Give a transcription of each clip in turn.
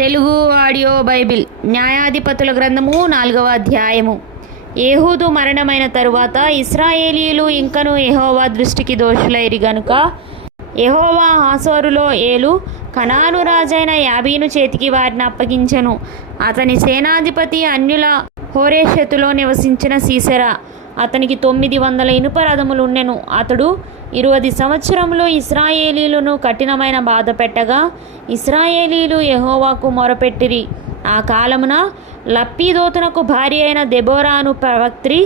Telugu audio Bible న్యాయాధిపతుల గ్రంథము నాలుగవ అధ్యాయము. ఏహూదు మరణమైన తరువాత ఇస్రాయేలీలు ఇంకను ఎహోవా దృష్టికి దోషులైరి గనుక ఎహోవా హాసోరులో ఏలు కనాను రాజైన యాబీను చేతికి వారిని అప్పగించెను. అతని సేనాధిపతి అన్యుల హోరేషతులో నివసించిన సీసెరా. అతనికి తొమ్మిది వందల ఇనుప రథములుండెను అతడు ఇరువది సంవత్సరంలో ఇస్రాయేలీలను కఠినమైన బాధ పెట్టగా ఇస్రాయేలీలు యహోవాకు మొరపెట్టిరి. ఆ కాలమున లప్పీదోతనకు భార్య అయిన దెబోరాను ప్రవక్త్రి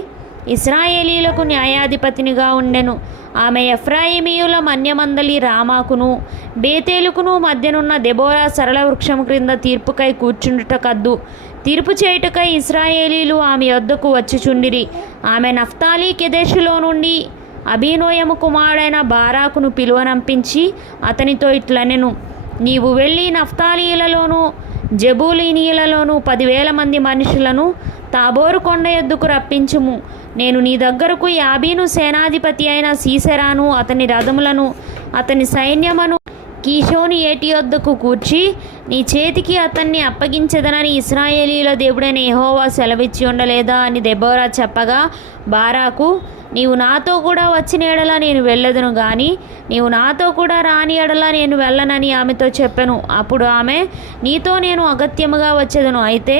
ఇస్రాయేలీలకు న్యాయాధిపతినిగా ఉండెను. ఆమె ఎఫ్రాయిమీయుల మన్యమందలి రామాకును బేతేలుకును మధ్యనున్న దెబోరా సరళ వృక్షము క్రింద తీర్పుకై కూర్చుండుట కద్దు. తీర్పు చేయుటకై ఇస్రాయేలీలు ఆమె వద్దకు వచ్చిచుండిరి. ఆమె నఫ్తాలి కెదేశులో నుండి అభినోయము కుమారుడైన బారాకును పిలువనంపించి అతనితో ఇట్లనెను. నీవు వెళ్ళి నఫ్తాలీలలోనూ జబూలీనీయులలోనూ పదివేల మంది మనుషులను తాబోరు కొండ ఎద్దుకు రప్పించుము. నేను నీ దగ్గరకు యాబీను సేనాధిపతి అయిన సీసెరాను అతని రథములను అతని సైన్యమును కీషోని ఏటి వద్దకు కూర్చి నీ చేతికి అతన్ని అప్పగించదనని ఇస్రాయేలీల దేవుడైన ఎహోవా సెలవిచ్చి ఉండలేదా అని దెబోరా చెప్పగా బారాకు నీవు నాతో కూడా వచ్చిన ఎడల నేను వెళ్ళదును గాని నీవు నాతో కూడా రాని ఎడల నేను వెళ్ళనని ఆమెతో చెప్పాను. అప్పుడు ఆమె నీతో నేను అగత్యముగా వచ్చేదను. అయితే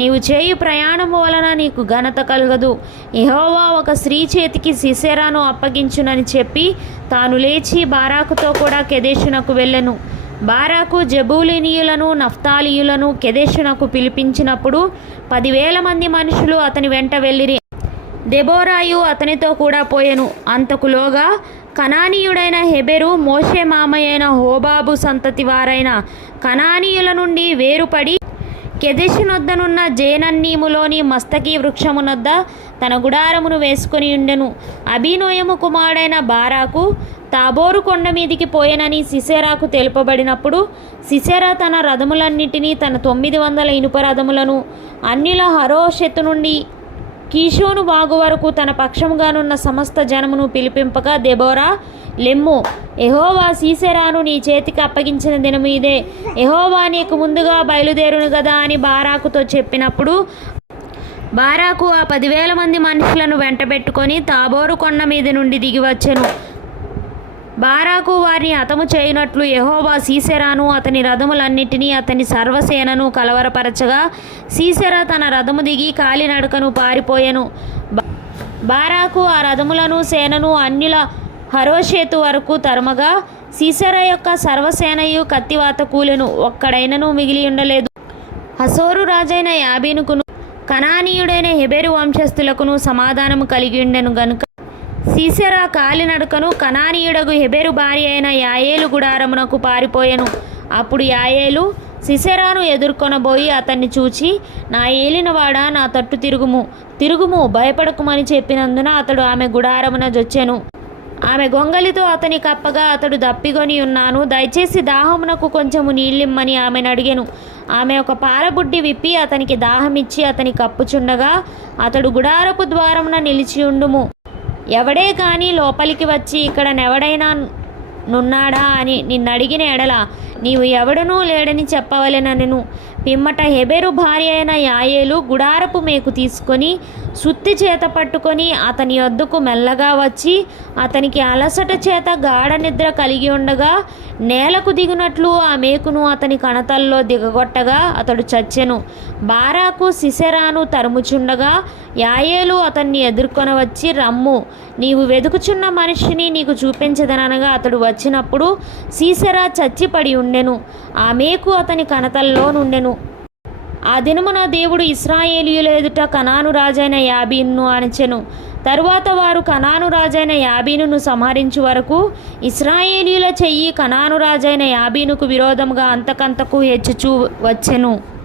నీవు చేయు ప్రయాణము వలన నీకు ఘనత కలగదు. యెహోవా ఒక స్త్రీ చేతికి సిసెరాను అప్పగించునని చెప్పి తాను లేచి బారాకుతో కూడా కెదేశునకు వెళ్ళెను. బారాకు జబూలినీయులను నఫ్తాలీయులను కెదేశునకు పిలిపించినప్పుడు పదివేల మంది మనుషులు అతని వెంట వెళ్ళిరి. దెబోరాయు అతనితో కూడా పోయెను. అంతకులోగా కనానీయుడైన హెబెరు మోషే మామయ్యైన హోబాబు సంతతి వారైన కనానీయుల నుండి వేరుపడి కెదెషునొద్దనున్న జేనన్నీములోని మస్తకీ వృక్షమునొద్ద తన గుడారమును వేసుకొని ఉండెను. అభినోయము కుమారుడైన బారాకు తాబోరు కొండ మీదికి పోయెనని సిసెరాకు తెలుపబడినప్పుడు సిసెరా తన రథములన్నిటినీ తన తొమ్మిది వందల ఇనుప రథములను అన్నిల హరోషెత్తు నుండి కీషోను బాగు వరకు తన పక్షముగానున్న సమస్త జనమును పిలిపింపగా దెబోరా లెమ్ము. ఎహోవా సీసెరాను నీ చేతికి అప్పగించిన దినము ఇదే. ఎహోవా నీకు ముందుగా బయలుదేరును కదా అని బారాకుతో చెప్పినప్పుడు బారాకు ఆ పదివేల మంది మనుషులను వెంటబెట్టుకొని తాబోరు కొండ మీద నుండి దిగి వచ్చెను. బారాకు వారిని హతము చేయునట్లు యహోవా సీసెరాను అతని రథములన్నిటినీ అతని సర్వసేనను కలవరపరచగా సీసెరా తన రథము దిగి కాలినడకను పారిపోయెను. బారాకు ఆ రథములను సేనను అన్యుల హరోషేతు వరకు తరమగా సీసెరా యొక్క సర్వసేనయు కత్తివాత కూలెను. ఒక్కడైనను మిగిలి ఉండలేదు. హసోరు రాజైన యాబీనుకును కనానీయుడైన హెబెరు వంశస్థులకును సమాధానము కలిగి ఉండెను గనుక సీసెరా కాలినడకను కనానీయుడగు హెబెరు భార్య అయిన యాయేలు గుడారమునకు పారిపోయెను. అప్పుడు యాయేలు సిసెరాను ఎదుర్కొనబోయి అతన్ని చూచి నా ఏలినవాడా నా తట్టు తిరుగుము. తిరుగుము భయపడకుమని చెప్పినందున అతడు ఆమె గుడారమున జొచ్చెను. ఆమె గొంగలితో అతని కప్పగా అతడు దప్పిగొని ఉన్నాను. దయచేసి దాహమునకు కొంచెము నీళ్ళిమ్మని ఆమెను అడిగెను. ఆమె ఒక పాలబుడ్డి విప్పి అతనికి దాహమిచ్చి అతని కప్పుచుండగా అతడు గుడారపు ద్వారమున నిలిచి ఉండుము ఎవడే కానీ లోపలికి వచ్చి ఇక్కడ నెవడైనా నున్నాడా అని నిన్నడిగిన ఎడల నీవు ఎవడనూ లేడని చెప్పవలెనను పిమ్మట హెబెరు భార్య అయిన యాయేలు గుడారపు మేకు తీసుకొని సుత్తి చేత పట్టుకొని అతని వద్దకు మెల్లగా వచ్చి అతనికి అలసట చేత గాఢ నిద్ర కలిగి ఉండగా నేలకు దిగునట్లు ఆ మేకును అతని కణతల్లో దిగగొట్టగా అతడు చచ్చెను. బారాకు సిసెరాను తరుముచుండగా యాయేలు అతన్ని ఎదుర్కొని వచ్చి రమ్ము నీవు వెతుకుచున్న మనిషిని నీకు చూపించదనగా అతడు వచ్చినప్పుడు సీసెరా చచ్చిపడి ఉండెను. ఆ మేకు అతని కణతల్లో నుండెను. ఆ దినమున దేవుడు ఇస్రాయేలీయుల ఎదుట కనాను రాజైన యాబీన్ను అణచెను. తరువాత వారు కనాను రాజైన యాబీనును సంహరించు వరకు ఇస్రాయేలీయుల చెయ్యి కనాను రాజైన యాబీనుకు విరోధముగా అంతకంతకు హెచ్చుచూ వచ్చెను.